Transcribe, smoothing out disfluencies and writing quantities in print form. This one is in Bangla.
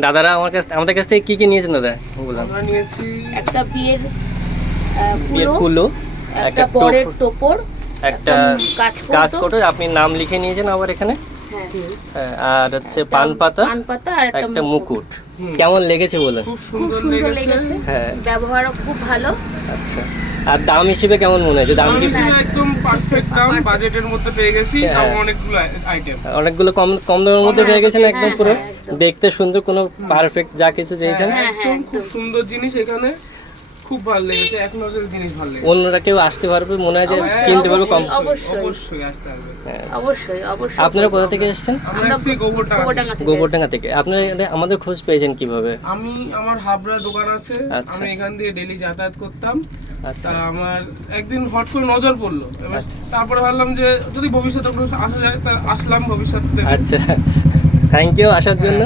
দাদারা আমাদের কাছ থেকে কি নিয়েছেন দাদা? বললাম আমরা নিয়েছি একটা বিয়ের বিয়ের ফুলো, কুলো, একটা বরের টোপর, একটা কাজ কাঁচকৌটো, আপনি নাম লিখে নিয়েছেন আবার এখানে, হ্যাঁ, হ্যাঁ, আর হচ্ছে পান পাতা, পান পাতা আর একটা একটা মুকুট। কেমন লেগেছে বলুন? খুব খুব সুন্দর সুন্দর লেগেছে। লেগেছে, হ্যাঁ। ব্যবহারও খুব ভালো। আচ্ছা, আর দাম হিসেবে কেমন মনে হয়েছে? দাম কি দাম একদম পারফেক্ট দাম, Perfect. বাজেটের মধ্যে পেয়ে গেছি। হ্যাঁ। আর অনেকগুলো আইটেম, অনেকগুলো কম কম দামের মধ্যে পেয়ে গেছেন একদম হ্যাঁ, পুরো হ্যাঁ, একদম। দেখতে সুন্দর, কোনো পারফেক্ট যা কিছু চেয়েছেন। হ্যাঁ, একদম খুব একদম। সুন্দর জিনিস এখানে, খুব ভালো লেগেছে, এক নজরে জিনিস ভালো লেগেছে। অন্যরা কেউ আসতে পারবে মনে হয় যে অবশ্যই, কিনতে পারবে কম। অবশ্যই। অবশ্যই আসতে হবে। হ্যাঁ। অবশ্যই অবশ্যই। আপনারা কোথা থেকে এসেছেন? আমরা এসেছি গোবরডাঙ্গা। গোবরডাঙ্গা থেকে। গোবরডাঙ্গা থেকে। আপনারা আমাদের খোঁজ পেয়েছেন কিভাবে? আমি আমার হাবড়া দোকান আছে, আচ্ছা। আমি এখান দিয়ে ডেলি যাতায়াত করতাম। আচ্ছা, তা আমার একদিন হট করে নজর পড়লো, এবার আচ্ছা। তারপরে ভাবলাম যে যদি ভবিষ্যতে কোনো আসা যায় তা আসলাম ভবিষ্যতে। আচ্ছা, থ্যাংক ইউ আসার জন্য।